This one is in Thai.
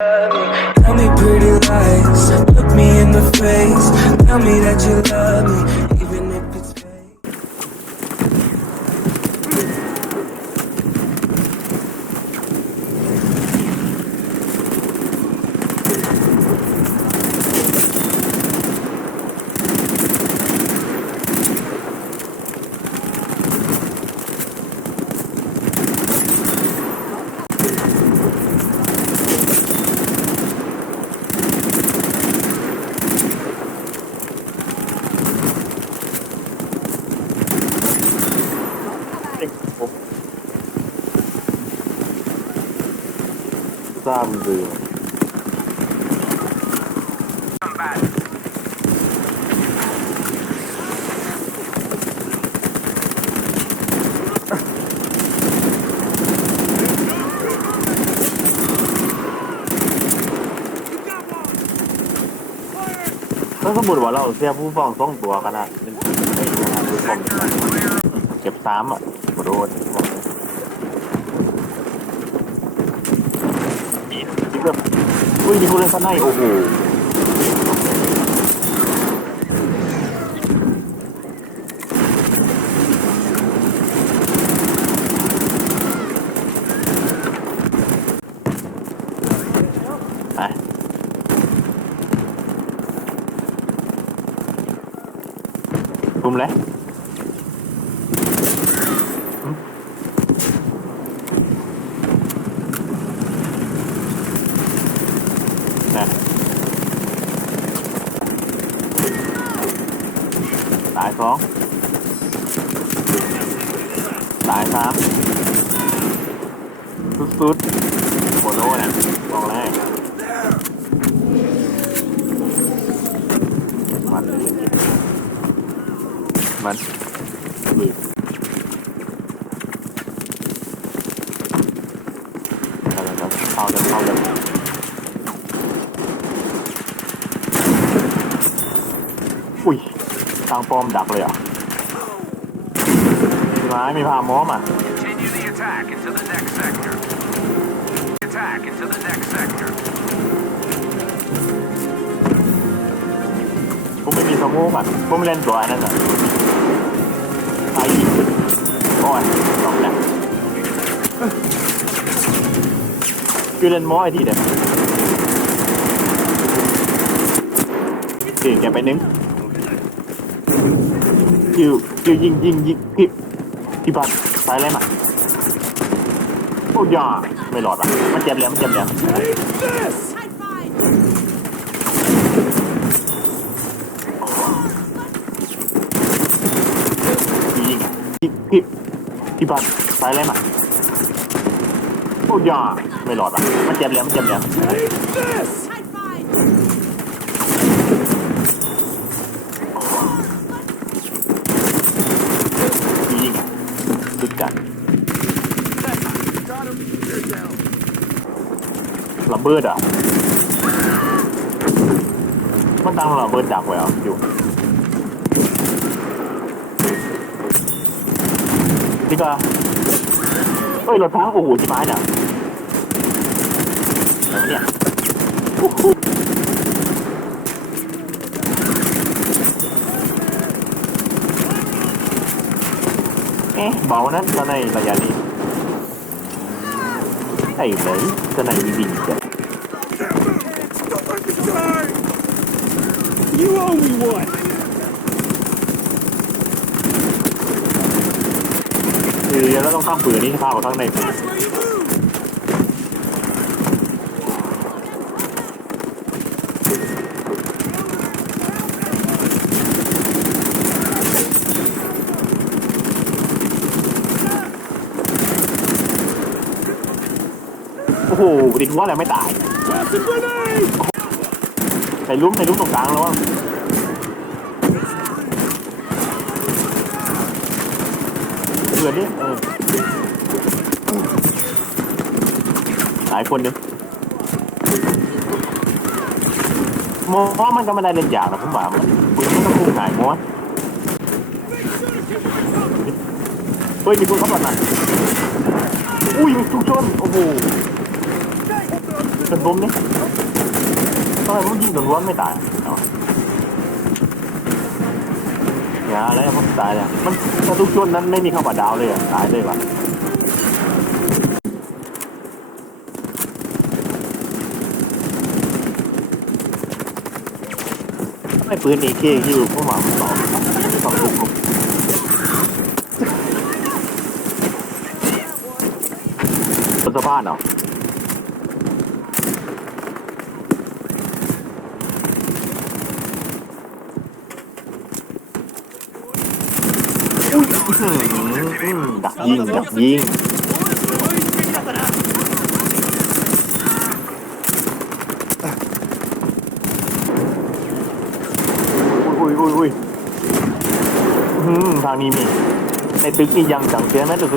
Tell me pretty lies, look me in the face. Tell me that you love me, ทราบเรือถ้าสมมติว่าเราเสียผู้ฟ้องสองตัวขนาดมันไม่รู้นะผู้ฟ้องเก็บซ้ำอะโดน แบบอุ้ยมีคนเล่นสไนด์โอ้โหไปคุมเลยนะตายสอง ตายสามสุดๆโคโน่นะบอกเลยมันมันลุยเข้าเลยครับเข้าเลยเข้าเลยอุ้ยทางฟอร์มดักเลยอะ ไม้มีพามอมอะ Continue the attack into the next sector. Attack into the next sector. ผมไม่มีสโมกอะผมเล่นตัวอันนั้นอะไอ้โอ้ยสองแล้วคือเล่นมอไอ้ที่เด็ดเก่งแกไปนึงคิวคิวยิงยิงยิงพี่ พี่บัตตายแล้วมั้ยโอ้ยาไม่หลอดอะ มันเจ็บแล้วมันเจ็บแล้วยิงพี่พี่พี่บัตตายแล้วมั้ยโอ้ยาไม่หลอดอะ มันเจ็บแล้วมันเจ็บแล้วพี่ยิงอะ สุดจัดระเบิดอะ มันตั้งระเบิดดักไว้อะอยู่ดีกว่าเฮ้ยรถพังโอ้โหชิบหายเนี่ยอะไรเนี่ยโอ้โห เอ๊ะเบานะตอนในระยะนี้ไอ้เลยตอนในวิ่งวิ่งจ้ะ You owe me one. คือเราต้องข้ามปืนนี้ข้ามมาข้างใน That's where you lose. โอ้โหดิดหัวอะไรไม่ตาย Toss a grenade. ในลุ้มในลุ้มตรงกลางแล้ววะเพื่อนี่เออหลายคนเนึงมอว่ามันก็ไม่ได้เล่นอย่างนะผมว่ามันปืนมันต้องคู่หายมอสเฮ้ยมีคนเข้ามาหน่อยอุ้ยถูกชนโอ้โห จนล้มเนี่ยทำไมผมยิงจนล้มไม่ตายอย่าอะไรผมตายเลยมันถ้าทุกชนนั้นไม่มีเข้าป่าดาวเลยอะตายเลยว่ะไม่ปืนเอเคที่อยู่พวกหมาผมสองสองลูกผมบนสะพานเหรอ อืมดักยิงดักยิงอุ้ยอุ้ยอุ้ยอืมทางนี้มีในตึกนี่ยังจังเสียไหมตึก